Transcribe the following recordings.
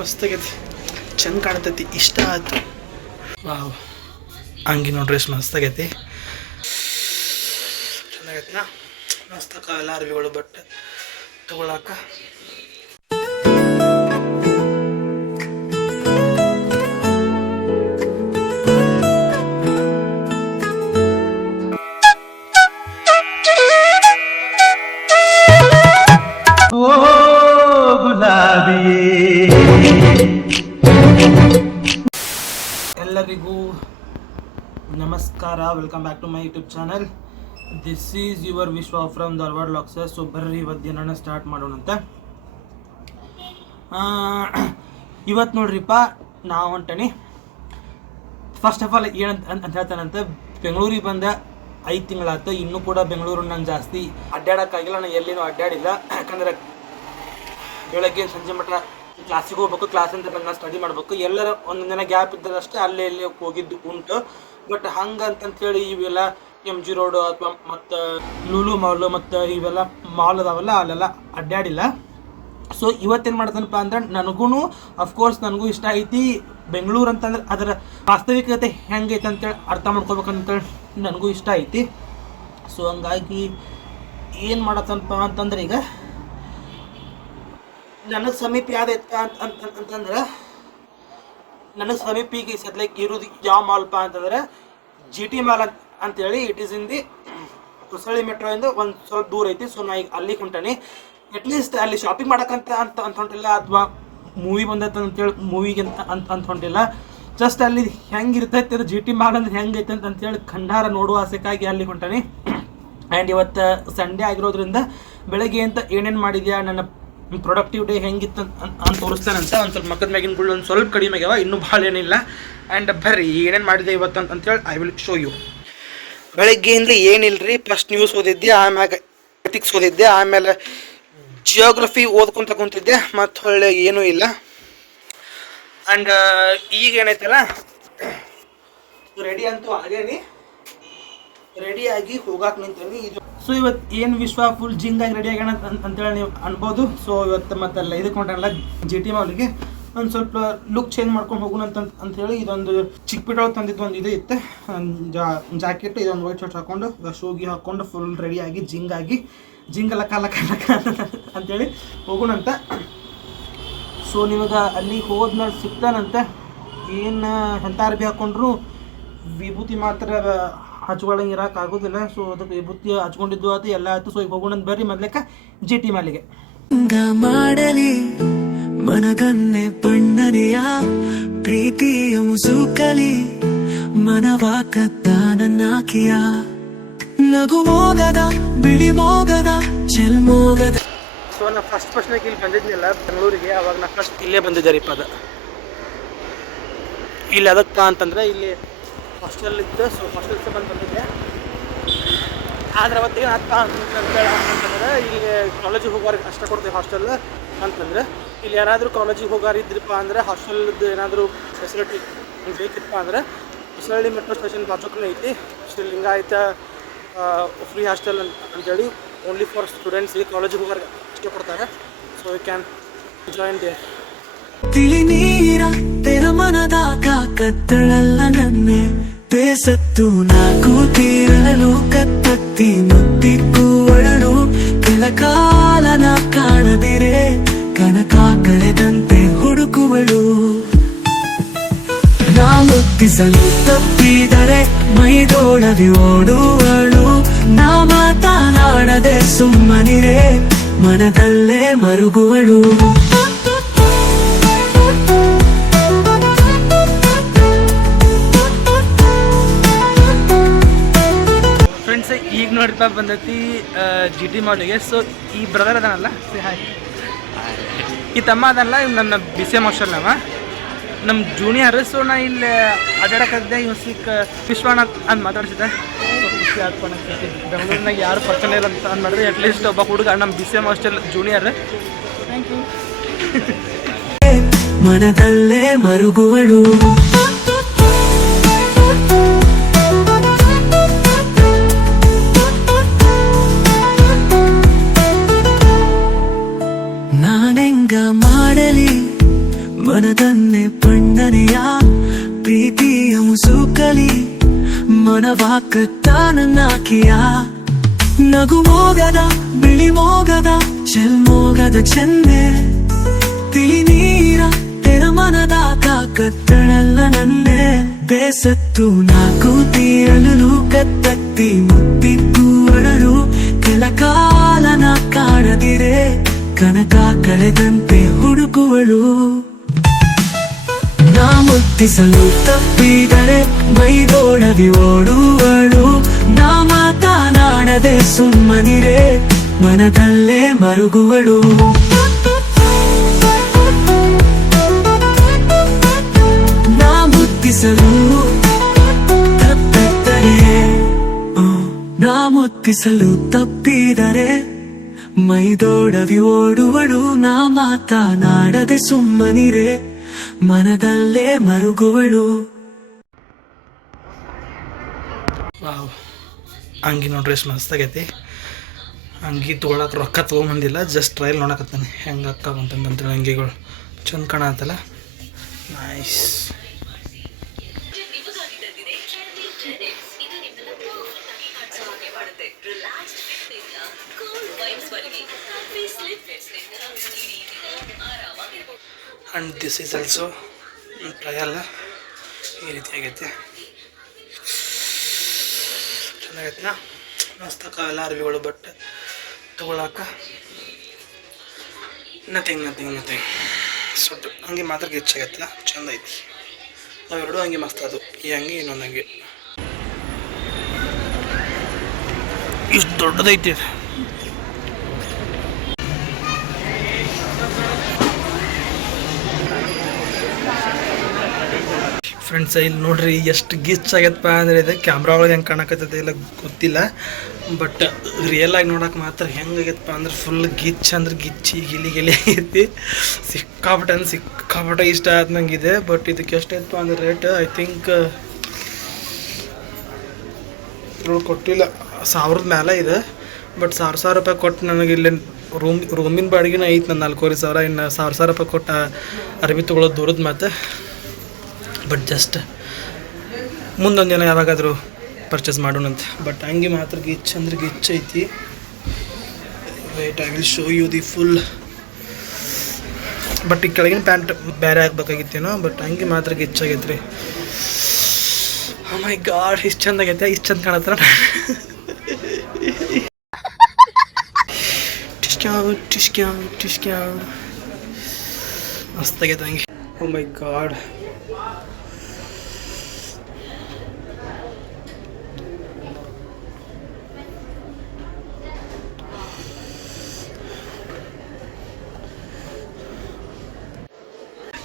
ಮಸ್ತಾಗೈತಿ. ಚೆಂದ ಕಾಣ್ತೈತಿ. ಇಷ್ಟ ಆಯ್ತು. ವಾವ್. ಹಂಗೆ ನೋಡ್ರಿ ಎಷ್ಟು ಮಸ್ತಾಗೈತಿ. ಚೆನ್ನಾಗೈತಿ ನಾ ಮಸ್ತ ಎಲ್ಲ ಅರ್ವಿಗಳು ಬಟ್ ತಗೊಳಕ welcome back to my YouTube channel this is your Vishwa from Dharwad ಲಾಕ್ಸಸ್ so ಬರ್ರಿ ಇವತ್ತು ದಿನನ ಸ್ಟಾರ್ಟ್ ಮಾಡೋಣಂತ ಇವತ್ತು ನೋಡ್ರಿಪ್ಪ, ನಾವು ಹೊಂಟನಿ ಫಸ್ಟ್ ಆಫ್ ಆಲ್ ಏನಂತ ಅಂತ ಹೇಳ್ತಾನಂತ, ಬೆಂಗಳೂರಿಗೆ ಬಂದ ಐದು ತಿಂಗಳಾಯ್ತು ಇನ್ನೂ ಕೂಡ ಬೆಂಗಳೂರು ನಾನು ಜಾಸ್ತಿ ಅಡ್ಡಾಡೋಕ್ಕಾಗಿಲ್ಲ ನಾನು ಎಲ್ಲಿನೂ ಅಡ್ಡಾಡಿಲ್ಲ ಯಾಕಂದ್ರೆ ಬೆಳಗ್ಗೆ ಸಂಜೆ ಮಟ್ಟ ಕ್ಲಾಸಿಗೆ ಹೋಗ್ಬೇಕು ಕ್ಲಾಸಿಂದ ಬಂದು ಸ್ಟಡಿ ಮಾಡಬೇಕು. ಎಲ್ಲರ ಒಂದೊಂದು ದಿನ ಗ್ಯಾಪ್ ಇದ್ದರಷ್ಟೇ, ಅಲ್ಲೇ, ಇಲ್ಲಿ ಹೋಗಿದ್ದು ಉಂಟು. ಬಟ್ ಹಂಗಂತಂತೇಳಿ ಇವೆಲ್ಲ ಎಂ ಜಿ ರೋಡು ಅಥವಾ ಮತ್ತು ಲೂಲು ಮಾಲು ಮತ್ತು ಇವೆಲ್ಲ ಮಾಲ್ ಅದಾವಲ್ಲ, ಅಲ್ಲೆಲ್ಲ ಅಡ್ಡಾಡಿಲ್ಲ ಸೊ ಇವತ್ತೇನು ಮಾಡ್ತಾನಪ್ಪ ಅಂದ್ರೆ ನನಗೂ ಅಫ್ಕೋರ್ಸ್ ನನಗೂ ಇಷ್ಟ ಐತಿ ಬೆಂಗಳೂರು ಅಂತಂದ್ರೆ ಅದರ ವಾಸ್ತವಿಕತೆ ಹೆಂಗೈತೆ ಅಂತೇಳಿ ಅರ್ಥ ಮಾಡ್ಕೋಬೇಕಂತೇಳಿ ನನಗೂ ಇಷ್ಟ ಐತಿ. ಸೊ ಹಂಗಾಗಿ ಏನು ಮಾಡತ್ತನಪ್ಪ ಅಂತಂದ್ರೆ ಈಗ, ನನಗೆ ಸಮೀಪ ಯಾವ್ದೈತ ಅಂತ ಅಂತ, ಅಂತ- ಅಂತಂದ್ರೆ ನನಗೆ ಸಮೀಪಿಗೆ ಈಗ ಸದ್ಲಕ್ಕೆ ಇರೋದು ಯಾವ ಮಾಲ್ಪ ಅಂತಂದ್ರೆ ಜಿ ಟಿ ಮಾಲ್ ಅಂತ ಅಂತೇಳಿ it is in the Hosalli ಇಂದ ಒಂದು ಸ್ವಲ್ಪ ದೂರ ಐತಿ. ಸೊ ನಾ ಈಗ ಅಲ್ಲಿಗೆ ಅಟ್ ಲೀಸ್ಟ್ ಅಲ್ಲಿ ಶಾಪಿಂಗ್ ಮಾಡಕ್ಕಂತ ಅಂತ ಅಂತ ಹೊಂಟಿಲ್ಲ ಅಥವಾ ಮೂವಿ ಬಂದೈತೆ ಅಂತೇಳಿ ಮೂವಿಗೆ ಅಂತ ಅಂತ ಅಂತ ಹೊಂಟಿಲ್ಲ ಜಸ್ಟ್ ಅಲ್ಲಿ ಹೆಂಗಿರ್ತೈತೆ ಅದು ಜಿ ಟಿ ಮಾಲ್ ಅಂದ್ರೆ ಹೆಂಗೈತೆ ಅಂತ ಅಂತೇಳಿ ಖಂಡಾರ ನೋಡುವ ಆಸೆಗಾಗಿ ಅಲ್ಲಿ ಹೊಂಟಾನಿ ಆ್ಯಂಡ್ ಇವತ್ತು ಸಂಡೇ ಆಗಿರೋದ್ರಿಂದ ಬೆಳಗ್ಗೆ ಅಂತ ಏನೇನು ಮಾಡಿದ್ಯಾ? ನನ್ನ ಪ್ರೊಡಕ್ಟಿವ್ ಡೇ ಹೆಂಗಿತ್ತು ಅಂತ ತೋರಿಸ್ತಾನಂತ ಒಂದು ಸ್ವಲ್ಪ ಮಕ್ಕದ ಮ್ಯಾಗಿನ ಗುಳ್ಳು ಒಂದು ಸ್ವಲ್ಪ ಕಡಿಮೆ ಆಗ್ಯಾವ, ಇನ್ನೂ ಭಾಳ ಏನಿಲ್ಲ. ಆ್ಯಂಡ್ ಬರ್ರಿ, ಏನೇನು ಮಾಡಿದೆ ಇವತ್ತು ಅಂತ ಅಂತೇಳಿ ಐ ವಿಲ್ ಶೋ ಯು ಬೆಳಗ್ಗೆಯಿಂದ ರೀ ಫಸ್ಟ್ ನ್ಯೂಸ್ ಓದಿದ್ದೆ, ಆಮ್ಯಾಗ ಎಥಿಕ್ಸ್ ಓದಿದ್ದೆ, ಆಮೇಲೆ ಜಿಯೋಗ್ರಫಿ ಓದ್ಕೊಂತ ಕುಂತಿದ್ದೆ, ಮತ್ತು ಹೊಳ್ಳೆ ಏನೂ ಇಲ್ಲ. ಆ್ಯಂಡ್ ಈಗ ಏನೈತಲ್ಲ ರೆಡಿ ಅಂತೂ ಆಗೇನಿ. ರೆಡಿಯಾಗಿ ಹೋಗಾಕ್ ನಿಂತೇನಿ ಇದು ಸೊ ಇವತ್ತು ಏನು ವಿಶ್ವ ಫುಲ್ ಜಿಂಗಾಗಿ ರೆಡಿ ಆಗೋಣ ಅಂತ- ಅಂತೇಳಿ ನೀವು ಅನ್ಬೋದು. ಸೊ ಇವತ್ತು ಮತ್ತೆಲ್ಲ ಇದಕ್ಕೆ ಹೊಂಟಲ್ಲ ಜಿ ಟಿ ಮಾಲಿಗೆ ಒಂದು ಸ್ವಲ್ಪ ಲುಕ್ ಚೇಂಜ್ ಮಾಡ್ಕೊಂಡು ಹೋಗೋಣ ಅಂತ ಹೇಳಿ ಇದೊಂದು ಚಿಕ್ಕ ತಂದಿದ್ದು ಒಂದು ಇದು ಇತ್ತು. ಜಾಕೆಟ್, ಇದೊಂದು ವೈಟ್ ಶರ್ಟ್ ಹಾಕೊಂಡು ಶೂಗಿ ಹಾಕೊಂಡು ಫುಲ್ ರೆಡಿ ಆಗಿ ಜಿಂಗಾಗಿ ಜಿಂಗಲ್ಲ ಕಾಲ ಕಾಲ ಅಂತೇಳಿ ಹೋಗೋಣಂತ ಸೊ ನಿಮಗೆ ಅಲ್ಲಿ ಹೋದ್ಮೇಲೆ ಸಿಗ್ತಾನಂತೆ. ಏನು ಎಂಥ ಅರ್ಬಿ ಹಾಕೊಂಡ್ರು? ವಿಭೂತಿ ಮಾತ್ರ ಹಚ್ಕೊಳಂಗೆ ಇರಕ್ಕೆ ಆಗೋದಿಲ್ಲ. ಸೊ ಅದಕ್ಕೆ ಬುತ್ತಿ ಹಚ್ಕೊಂಡಿದ್ದು ಅದು ಎಲ್ಲ ಆಯ್ತು. ಸೊ ಈಗ ಹೋಗೋಣ ಬರ್ರಿ ಮೊದ್ಲಕ್ಕ ಜಿ ಟಿ ಮಾಲಿಗೆ ಮಾಡಲಿ ಮನಗನ್ನೆ ಬಣ್ಣನೆಯ ಪ್ರೀತಿಯ ಮುಸುಕಲಿ ಮನವಾಕತ್ತಾನನ್ನಾಕಿಯ. ಕತ್ತ ನನ್ನಾಕಿಯ ನಗು ಮೋಗದ ಬಿಳಿ ಮೋಗದ. ಚೆಲ್ಮೋಗದ ಸೊ ನಾ ಫಸ್ಟ್ ಫಸ್ಟ್ನಾಗ ಇಲ್ಲಿ ಬಂದಿದ್ನಿಲ್ಲ ಬೆಂಗಳೂರಿಗೆ ಅವಾಗ ನಾ ಫಸ್ಟ್ ಇಲ್ಲೇ ಬಂದಿದ್ದೆ ರೀ ಪದ. ಇಲ್ಲಿ ಅದಕ್ಕ ಅಂತಂದ್ರೆ ಇಲ್ಲಿ ಹಾಸ್ಟೆಲ್ ಇತ್ತು ಸೊ ಹಾಸ್ಟೆಲ್ ಬಂದು ಬಂದಿದ್ದೆ ಆದ್ರೆ ಅವತ್ತಿಗೆ ಅಕ್ಕ ಅಂತಂದ್ರೆ ಅಂತಂದ್ರೆ ಇಲ್ಲಿ ಕಾಲೇಜಿಗೆ ಹೋಗೋರಿಗೆ ಅಷ್ಟೇ ಕೊಡ್ತೀವಿ ಹಾಸ್ಟೆಲ್ ಅಂತಂದ್ರೆ. ಇಲ್ಲಿ ಯಾರಾದರೂ ಕಾಲೇಜಿಗೆ ಹೋಗೋರು ಇದ್ರಪ್ಪ ಅಂದ್ರೆ ಹಾಸ್ಟೆಲ್ದು ಏನಾದರೂ ಫೆಸಿಲಿಟಿ ಬೇಕಿತ್ತಪ್ಪ ಅಂದ್ರೆ ಹೊಸಳ್ಳಿ ಮೆಟ್ರೋ ಸ್ಟೇಷನ್ ಬಾಜುಕನೇ ಐತಿ. ಶ್ರೀ ಲಿಂಗಾಯತ ಫ್ರೀ ಹಾಸ್ಟೆಲ್ ಅಂತ ಅಂತೇಳಿ ಓನ್ಲಿ ಫಾರ್ ಸ್ಟೂಡೆಂಟ್ಸ್ಗೆ ಕಾಲೇಜಿಗೆ ಹೋಗೋರಿಗೆ ಅಷ್ಟೇ ಕೊಡ್ತಾರೆ. ಸೊ ಯು ಕ್ಯಾನ್ ಜಾಯಿನ್ ದೇ ತಿಳಿ ನೀರ ಕತ್ತಳಲ್ಲ ನನ್ನೆ. ಬೇಸತ್ತು ನಾಕು ತೀರಲು ಕತ್ತತ್ತಿ ಮುತ್ತಿಕ್ಕೂ ಒಳಲು ಕೆಲಕಾಲನ ಕಾಣದಿರೆ, ಕನಕ ಕಳೆದಂತೆ ಹುಡುಕುವಳು. ನಾ ಮುತ್ತಿಸಲು ತಪ್ಪಿದರೆ ಮೈದೋಳವಿ ಓಡುವಳು. ನಾ ಮಾತನಾಡದೆ ಸುಮ್ಮನಿರೆ, ಮನದಲ್ಲೇ ಮರುಗುವಳು. ನೋಡಿಪ್ಪ ಬಂದೈತಿ ಜಿ ಟಿ ಮಾಲಿಗೆ ಸೊ ಈ ಬ್ರದರ್ ಅದನಲ್ಲ? ಹಾಯ್ ಈ ತಮ್ಮ ಅದಲ್ಲ ಇವ್ ನನ್ನ ಬಿ ಸಿ ಎಂ ಹಾಸ್ಟೆಲ್ ಅವ. ನಮ್ಮ ಜೂನಿಯರ್ ಸೊ ನಾ ಇಲ್ಲಿ ಅಡ್ಡಾಡಕ್ಕಾಗ್ದೆ ಇವ್ ಸಿಕ್ಕ ಅಂತ ಮಾತಾಡ್ಸಿದ್ದೆ. ಬೆಂಗಳೂರಿನಾಗ ಯಾರು ಪರ್ಸನ್ ಇಲ್ಲ ಅಂತ ಅಟ್ ಅಟ್ಲೀಸ್ಟ್ ಒಬ್ಬ ಹುಡುಗ ನಮ್ಮ B C M hostel junior thank you ಮನದಲ್ಲೇ ಮರುಗುವಳು. ಮನವಾಕತ್ತಾನನ್ನಾಕಿಯ ನಗು ಮೋಗದ, ಬಿಳಿ ಮೋಗದ ಚೆಲ್ಮೋಗದ ಚೆನ್ನೆ ತಿಳಿ ನೀರ ತೆರ ಮನದ ಕತ್ತಳೆಲ್ಲ ನನ್ನೆ ಬೇಸತ್ತು ನಾಕು ತೀರಲು ಕತ್ತತ್ತಿ ಮುತ್ತಿದ್ದು ಅಳಲು ಕೆಲ ಕಾಲನ ಕಾಣದಿರೆ, ಕನಕ ಕಳೆದಂತೆ ಹುಡುಕುವಳು. ನಾ ಮುತ್ತಿಸಲು ತಪ್ಪಿದರೆ ಮೈದೋಡವಿ ಓಡುವಳು. ನಾ ಮಾತನಾಡದೆ ಸುಮ್ಮನಿರೆ ಮನದಲ್ಲೇ ಮರುಗುವಳು. ನಾ ಮುತ್ತಿಸಲು ತಪ್ಪಿದ್ದರೆ ಆ, ನಾ ಮುತ್ತಿಸಲು ತಪ್ಪಿದರೆ ಮೈದೋಡವಿ ಓಡುವಳು. ನಾ ಮಾತನಾಡದೆ ಸುಮ್ಮನಿರೆ ಮನದಲ್ಲೇ ಮರುಗುವಳು. ವಾವ್. ಅಂಗಿ ನೋಡ್ರಿ ಎಷ್ಟು ಮಸ್ತ್ ಆಗೈತಿ. ಅಂಗಿ ತೊಗೊಳಕ್ಕೆ ರೊಕ್ಕ ತೊಗೊಂಬಂದಿಲ್ಲ ಜಸ್ಟ್ ಟ್ರಯಲ್ ನೋಡಕತ್ತಾನೆ. ಹೆಂಗೆ ಅಕ್ಕ ಅಂತಂದ್ರೆ ಅಂಗಿಗಳು. ಚಂದ ಕಾಣತ್ತಲ್ಲ? Nice and this is also trial ಈ ರೀತಿ ಆಗೈತೆ. ಚೆನ್ನಾಗೈತೆ ಮಸ್ತ್ ಅಕ್ಕ ಎಲ್ಲ ಅರ್ವಿಗಳು ಬಟ್ ತಗೊಳಕ ನಥಿಂಗ್ ನಥಿಂಗ್ ನಥಿಂಗ್ ಸೊಟ್ಟು ಹಂಗೆ ಮಾತ್ರ ಗಿಚ್ಚಾಗೈತಲ್ಲ ಚಂದ ಐತಿ. ಅವೆರಡು ಹಂಗೆ ಮಸ್ತ್ ಅದು. ಈ ಹಂಗೆ, ಇನ್ನೊಂದು ಹಂಗೆ. ಇಷ್ಟು ದೊಡ್ಡದೈತಿ ಫ್ರೆಂಡ್ಸ್, ಇಲ್ಲಿ ನೋಡ್ರಿ ಎಷ್ಟು ಗಿಚ್ ಆಗೈತಪ್ಪ ಅಂದ್ರೆ ಇದು ಕ್ಯಾಮ್ರಾ ಒಳಗೆ ಹೆಂಗೆ ಕಾಣಕತ್ತೈತೆ ಇಲ್ಲ ಗೊತ್ತಿಲ್ಲ. ಬಟ್ ರಿಯಲ್ ಆಗಿ ನೋಡಕ್ಕೆ ಮಾತ್ರ ಹೆಂಗೆ ಆಗೈತಪ್ಪ ಅಂದ್ರೆ ಫುಲ್ ಗಿಚ್ ಅಂದ್ರೆ ಗಿಚ್ಚಿ ಗಿಲಿ ಗಿಲಿ ಆಗೈತಿ ಸಿಕ್ಕಾಪಟ್ಟೆ ಅಂದ್ರೆ ಸಿಕ್ಕಾಪಟ್ಟೆ ಇಷ್ಟ ಆಯ್ತು ನಂಗಿದೆ ಬಟ್ ಇದಕ್ಕೆ ಎಷ್ಟೈತಪ್ಪ ಅಂದ್ರೆ ರೇಟ್ ಐ ಥಿಂಕ್ ಕೊಟ್ಟಿಲ್ಲ. ಸಾವಿರದ ಮೇಲೆ ಇದೆ. ಬಟ್ ಸಾವಿರ ಸಾವಿರ ರೂಪಾಯಿ ಕೊಟ್ಟು ನನಗೆ ಇಲ್ಲಿ ರೂಮ್ ರೂಮಿನ ಬಾಡಿಗೆನೂ ಐತೆ ನನ್ನ ನಾಲ್ಕೂವರೆ ಸಾವಿರ. ಇನ್ನು ಸಾವಿರ ಸಾವಿರ ರೂಪಾಯಿ ಕೊಟ್ಟು ಅರ್ಬಿ ತೊಗೊಳೋದು ದೂರದ ಮಾತು. ಬಟ್ ಜಸ್ಟ್ ಮುಂದೊಂದು ದಿನ ಯಾವಾಗಾದರೂ ಪರ್ಚೇಸ್ ಮಾಡೋಣಂತೆ. ಬಟ್ ಹಂಗೆ ಮಾತ್ರ ಗಿಚ್ ಅಂದ್ರೆ ಗಿಚ್ ಐತಿ. Wait I will show you the full but ಈ ಕೆಳಗಿನ ಪ್ಯಾಂಟ್ ಬೇರೆ ಆಗ್ಬೇಕಾಗಿತ್ತೇನೋ ಬಟ್ ಹಂಗೆ ಮಾತ್ರ ಗಿಚ್ ರೀ ಮೈ ಗಾಡ್ ಇಷ್ಟು ಚಂದ ಆಗೈತೆ, ಇಷ್ಟು ಚಂದ ಕಾಣತ್ರ ಟಿಸ್ಕ್ಯಾವ್ ಟಿಸ್ಕ್ಯಾವ್ ಟಿಸ್ಕ್ಯಾವ್ ಮಸ್ತಾಗೈತೆ ಹಂಗೆ. ಓ ಮೈ ಗಾಡ್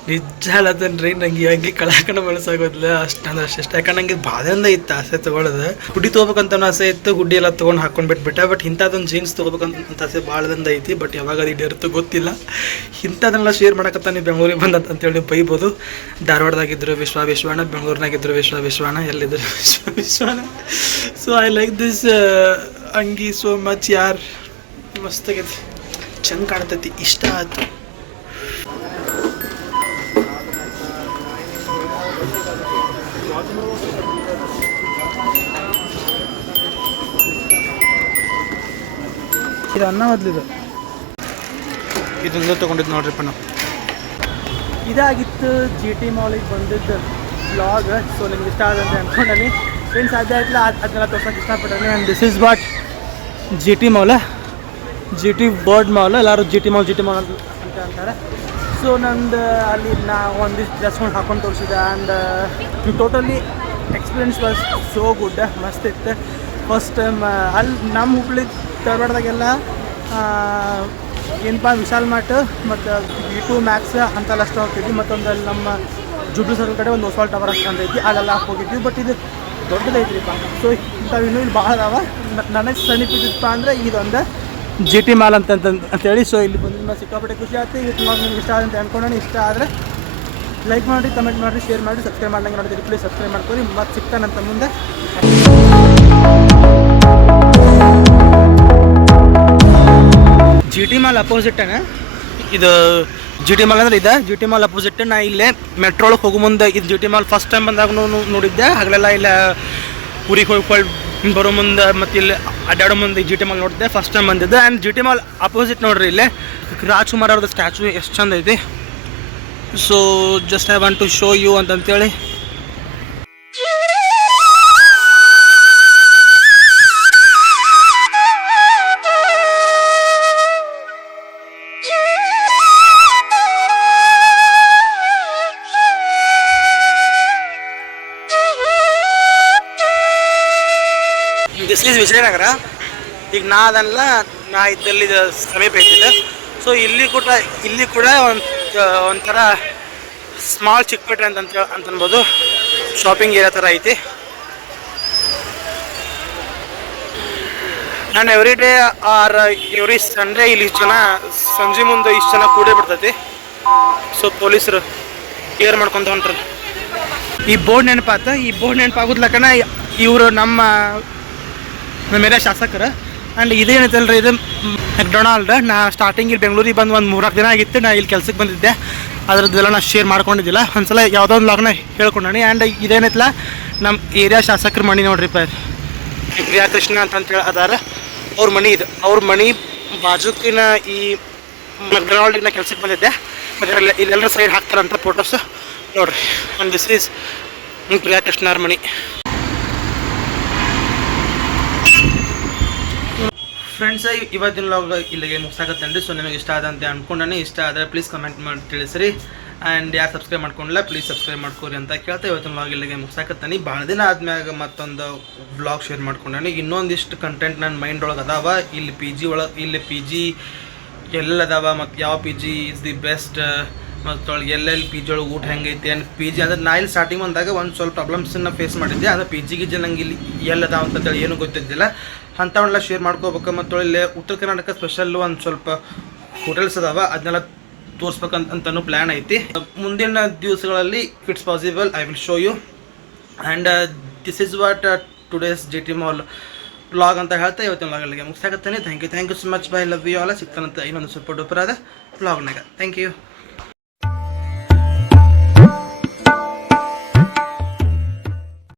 ನಿಜ ಹೇಳತ್ತನ್ರಿ ನಂಗೆ ಇವಾಗ ಕಳಕಣ ಬಳಸಾಗೋದಿಲ್ಲ ಅಷ್ಟು ಅಂದ್ರೆ ಅಷ್ಟು ಯಾಕಂದ್ರೆ ನಂಗೆ ಭಾಳದಿಂದ ಇತ್ತು ಆಸೆ ತೊಗೊಳೋದು. ಹುಡಿ ತೊಗೋಬೇಕಂತ ಆಸೆ ಇತ್ತು ಗುಡ್ಡಿ ಎಲ್ಲ ತೊಗೊಂಡು ಹಾಕೊಂಡು ಬಿಟ್ಬಿಟ್ಟೆ. ಬಟ್ ಇಂಥದ್ದೊಂದು ಜೀನ್ಸ್ ತಗೋಬೇಕಂತ ಆಸೆ ಭಾಳದಿಂದ ಐತಿ. ಬಟ್ ಯಾವಾಗ ಅದು ಇಡೀರ್ತು ಗೊತ್ತಿಲ್ಲ. ಇಂಥದನ್ನೆಲ್ಲ ಶೇರ್ ಮಾಡಕತ್ತ ನೀವು ಬೆಂಗಳೂರಿಗೆ ಬಂದಂತ ಅಂತೇಳಿ ಬೈಬೋದು. ಧಾರವಾಡದಾಗಿದ್ರು ವಿಶ್ವ ವಿಶ್ವಾಣ ಬೆಂಗಳೂರಿನಾಗಿದ್ರು ವಿಶ್ವ ವಿಶ್ವಾಣ ಎಲ್ಲಿದ್ರು ವಿಶ್ವ ವಿಶ್ವಾಣ ಸೊ ಐ ಲೈಕ್ ದಿಸ್ ಅಂಗಿ ಸೋ ಮಚ್ ಯಾರ್ ಮಸ್ತಾಗೈತಿ. ಚಂದ ಕಾಣ್ತೈತಿ. ಇಷ್ಟ ಆಯ್ತು. ಇದು ಅನ್ನ ಮೊದಲಿದು. ಇದೊಂದು ತೊಗೊಂಡಿದ್ದು ನೋಡ್ರಿಪ್ಪ ನಾವು ಇದಾಗಿತ್ತು ಜಿ ಟಿ ಮಾಲಿಗೆ ಬಂದಿದ್ದು ಬ್ಲಾಗ್ ಸೊ ನಿಮ್ಗೆ ಇಷ್ಟ ಆದಂತ ಅನ್ಕೊಂಡಲ್ಲಿ ಏನು ಸಾಧ್ಯ ಆಯ್ತಲ್ಲ ಅದ್- ಅದನ್ನೆಲ್ಲ ತೋರ್ಸೋಕೆ ಇಷ್ಟಪಟ್ಟೆ and this is what G T mall G T bird mall ಎಲ್ಲರೂ G T mall G T mall ಅಂತ ಅಂತ ಅಂತಾರೆ. ಸೊ ನಂದು ಅಲ್ಲಿ ನಾ ಒಂದಿಷ್ಟು ಡ್ರೆಸ್ಕೊಂಡು ಹಾಕೊಂಡು ತೋರಿಸಿದೆ. And totally experience was so good ಮಸ್ತ್ ಇತ್ತು. ಫಸ್ಟ್ ಟೈಮ್ ಅಲ್ಲಿ ನಮ್ಮ ಹುಬ್ಳಿ ಧಾರವಾಡದಾಗೆಲ್ಲ ಏನಪ್ಪ ವಿಶಾಲ್ ಮಾರ್ಟ್ ಮತ್ತು ವಿ ಟು ಮ್ಯಾಕ್ಸ್ ಅಂತೆಲ್ಲ ಅಷ್ಟು ಹೋಗ್ತಿದ್ವಿ. ಮತ್ತೊಂದು ಅಲ್ಲಿ ನಮ್ಮ ಜುಬ್ಲಿ ಸರ್ಕಲ್ ಕಡೆ ಒಂದು ಹೊಸಾಲ್ ಟವರ್ ಅಂತ ಐತಿ ಅಲ್ಲೆಲ್ಲ ಹೋಗಿದ್ವಿ. ಬಟ್ ಇದು ದೊಡ್ಡದೈತ್ರಿಪ್ಪ ಸೊ ಇಂಥವು ಇನ್ನೂ ಇಲ್ಲಿ ಭಾಳ ಅದಾವ. ಮತ್ತು ನನಗೆ ಸಮೀಪಿಸಿದಪ್ಪ ಅಂದರೆ ಇದೊಂದು ಜಿ ಟಿ ಮಾಲ್ ಅಂತ ಅಂತೇಳಿ ಸೊ ಇಲ್ಲಿ ಬಂದು ನಿಮ್ಮ ಸಿಕ್ಕಾಪಟ್ಟೆ ಖುಷಿ ಆಯ್ತು ಇದು ತುಂಬ ನಿಮ್ಗೆ ಇಷ್ಟ ಆದಂತ ಅಂದ್ಕೊಂಡು ಇಷ್ಟ ಆದರೆ ಲೈಕ್ ಮಾಡಿ ಕಮೆಂಟ್ ಮಾಡಿ ಶೇರ್ ಮಾಡಿ ಸಬ್ಸ್ಕ್ರೈಬ್ ಮಾಡ್ದಂಗೆ ನೋಡಿದ್ರೆ ಪ್ಲೀಸ್ ಸಬ್ಸ್ಕ್ರೈಬ್ ಮಾಡ್ಕೊರಿ ಮತ್ತೆ ಸಿಗ್ತಾನಂತ ಮುಂದೆ. ಜಿ ಟಿ ಮಾಲ್ ಅಪೋಸಿಟ್ ಇದು ಜಿ ಟಿ ಮಾಲ್ ಅಂದ್ರೆ ಇದೆ. ಜಿ ಟಿ ಮಾಲ್ ಅಪೋಸಿಟ್ ನಾ ಇಲ್ಲೇ ಮೆಟ್ರೋ ಒಳಗೆ ಹೋಗೋ ಮುಂದೆ ಇದು G T mall first time ಬಂದಾಗ ನೋಡಿದ್ದೆ. ಹಗಲೆಲ್ಲ ಇಲ್ಲ ಊರಿಗೆ ಹೋಗ್ಕೊಂಡು ಬರೋ ಮುಂದೆ ಮತ್ತು ಇಲ್ಲಿ ಅಡ್ಡಾಡೋ ಮುಂದೆ ಜಿ ಟಿ ಮಾಲ್ ನೋಡಿದ್ದೆ. ಫಸ್ಟ್ ಟೈಮ್ ಬಂದಿದ್ದೆ. And G T mall opposite ನೋಡ್ರಿ ಇಲ್ಲೇ. ರಾಜ್ಕುಮಾರ್ ಅವ್ರದ್ದು ಸ್ಟ್ಯಾಚು ಎಷ್ಟು ಚಂದ ಐತಿ. So just I want to show you ಅಂತಂತೇಳಿ this is Vijayanagara. ಈಗ ನಾ ಅದನ್ನೆಲ್ಲ ನಾ ಇದ್ದಲ್ಲಿ ಇದು ಸಮೀಪ ಇದ್ದಿದ್ದೆ. ಸೊ ಇಲ್ಲಿ ಕೂಡ ಇಲ್ಲಿ ಕೂಡ ಒಂದು, ಒಂಥರ ಸ್ಮಾಲ್ ಚಿಕ್ಕಪೇಟೆ ಅಂತ ಅಂತ ಅನ್ಬೋದು. ಶಾಪಿಂಗ್ ಏರಿಯಾ ಥರ ಐತಿ. ನಾನು every day or every Sunday ಇಲ್ಲಿ ಇಷ್ಟು ಜನ, ಸಂಜೆ ಮುಂದೆ ಇಷ್ಟು ಜನ ಕೂಡೇ ಬಿಡ್ತೈತಿ. ಸೊ ಪೊಲೀಸರು ಕೇರ್ ಮಾಡ್ಕೊತ ಹೊಂಟ್ರಿ. ಈ ಬೋರ್ಡ್ ನೆನಪಾತ? ಈ ಬೋರ್ಡ್ ನೆನಪಾಗೋದ್ಲಕ್ಕನ ಇವರು ನಮ್ಮ ನಮ್ಮ ಏರಿಯಾ ಶಾಸಕರು. ಆ್ಯಂಡ್ ಇದೇನೈತಲ್ರಿ ಇದು ಮೆಕ್ಡೊನಾಲ್ಡ್ ನಾ ಸ್ಟಾರ್ಟಿಂಗ್ ಇಲ್ಲಿ ಬೆಂಗಳೂರಿಗೆ ಬಂದು ಒಂದು ಮೂರಾಕು ದಿನ ಆಗಿತ್ತು, ನಾ ಇಲ್ಲಿ ಕೆಲಸಕ್ಕೆ ಬಂದಿದ್ದೆ. ಅದರದ್ದೆಲ್ಲ ನಾ ಶೇರ್ ಮಾಡ್ಕೊಂಡಿದ್ದಿಲ್ಲ. ಒಂದ್ಸಲ ಯಾವುದೋ ಒಂದು ಲಾಗ್ನ ಹೇಳ್ಕೊಂಡಿ ಆ್ಯಂಡ್ ಇದೇನೈತಲ್ಲ ನಮ್ಮ ಏರಿಯಾ ಶಾಸಕರ ಮಣಿ ನೋಡ್ರಿ ಪರ್ ಪ್ರಿಯಾ ಕೃಷ್ಣ ಅಂತ ಅಂತೇಳಿ ಅದಾರ. ಅವ್ರ ಮನೆ ಇದು. ಅವ್ರ ಮಣಿ ಬಾಜುಕಿನ ಈ ಮೆಕ್ಡೊನಾಲ್ಡಿಗೆ ಕೆಲಸಕ್ಕೆ ಬಂದಿದ್ದೆ. ಇಲ್ಲಿ ಇಲ್ಲೆಲ್ಲರೂ ಸೈಡ್ ಹಾಕ್ತಾರಂತ ಫೋಟೋಸ್ ನೋಡ್ರಿ. And this is Priya Krishna ಅವ್ರ ಫ್ರೆಂಡ್ಸ್ ಇವತ್ತಿನ ಲಾಗ್ ಇಲ್ಲಿಗೆ ಮುಗಿಸಾಕತ್ತೇನ್ರಿ ಸೊ ನಿಮಗೆ ಇಷ್ಟ ಆದಂತೆ ಅನ್ಕೊಂಡಾನೆ ಇಷ್ಟ ಆದರೆ ಪ್ಲೀಸ್ ಕಮೆಂಟ್ ಮಾಡಿ ತಿಳಿಸ್ರಿ. ಆ್ಯಂಡ್ ಯಾರು ಸಬ್ಸ್ಕ್ರೈಬ್ ಮಾಡ್ಕೊಂಡಿಲ್ಲ ಪ್ಲೀಸ್ ಸಬ್ಸ್ಕ್ರೈಬ್ ಮಾಡ್ಕೊರಿ ಅಂತ ಕೇಳ್ತಾ ಇವತ್ತಿನ ಲಾಗ್ ಇಲ್ಲಿಗೆ ಮುಗಿಸಾಕತ್ತೀನಿ. ಭಾಳ ದಿನ ಆದ್ಮ್ಯಾಗ ಮತ್ತೊಂದು ಬ್ಲಾಗ್ ಶೇರ್ ಮಾಡ್ಕೊಂಡಾನೆ. ಇನ್ನೊಂದಿಷ್ಟು ಕಂಟೆಂಟ್ ನನ್ನ ಮೈಂಡ್ ಒಳಗೆ ಅದಾವ. ಇಲ್ಲಿ ಪಿ ಜಿ ಒಳಗೆ ಇಲ್ಲಿ ಪಿ ಜಿ ಎಲ್ಲದಾವ ಮತ್ತು ಯಾವ P G is the best ಮತ್ತು ಒಳಗೆ ಎಲ್ಲೆಲ್ಲಿ ಪಿ ಜಿ ಒಳಗೆ ಊಟ ಹೆಂಗೈತಿ ಆ್ಯಂಡ್ ಪಿ ಜಿ ಅಂದ್ರೆ ನಾ ಇಲ್ಲಿ ಸ್ಟಾರ್ಟಿಂಗ್ ಬಂದಾಗ ಒಂದು ಸ್ವಲ್ಪ ಪ್ರಾಬ್ಲಮ್ಸನ್ನ ಫೇಸ್ ಮಾಡಿದ್ದೆ. ಅದು ಪಿ ಜಿ ಗಿಜಿ ನಂಗೆ ಇಲ್ಲಿ ಎಲ್ಲದಾವ ಅಂತೇಳಿ ಏನೂ ಗೊತ್ತಿದ್ದಿಲ್ಲ. ಅಂಥವನ್ನೆಲ್ಲ ಶೇರ್ ಮಾಡ್ಕೋಬೇಕು ಮತ್ತು ಇಲ್ಲಿ ಉತ್ತರ ಕರ್ನಾಟಕ ಸ್ಪೆಷಲ್ಲು ಒಂದು ಸ್ವಲ್ಪ ಹೋಟೆಲ್ಸ್ ಅದಾವ ಅದನ್ನೆಲ್ಲ ತೋರಿಸ್ಬೇಕಂತ ಪ್ಲ್ಯಾನ್ ಐತಿ. ಮುಂದಿನ ದಿವಸಗಳಲ್ಲಿ it's possible I will show you and this is what today's G T mall blog ಅಂತ ಹೇಳ್ತಾ ಇವತ್ತಿನ ಬ್ಲಾಗಲ್ಲಿಗೆ ಮುಗಿಸ್ತಾ ಮುಗಿಸಾಕತ್ತೇನೆ thank you thank you so much bye love you all ಸಿಗ್ತಾನಂತ ಇನ್ನೊಂದು ಸ್ವಲ್ಪ ಡೂಪರ್ ಅದ ಬ್ಲಾಗ್ನಾಗ ಥ್ಯಾಂಕ್ ಯು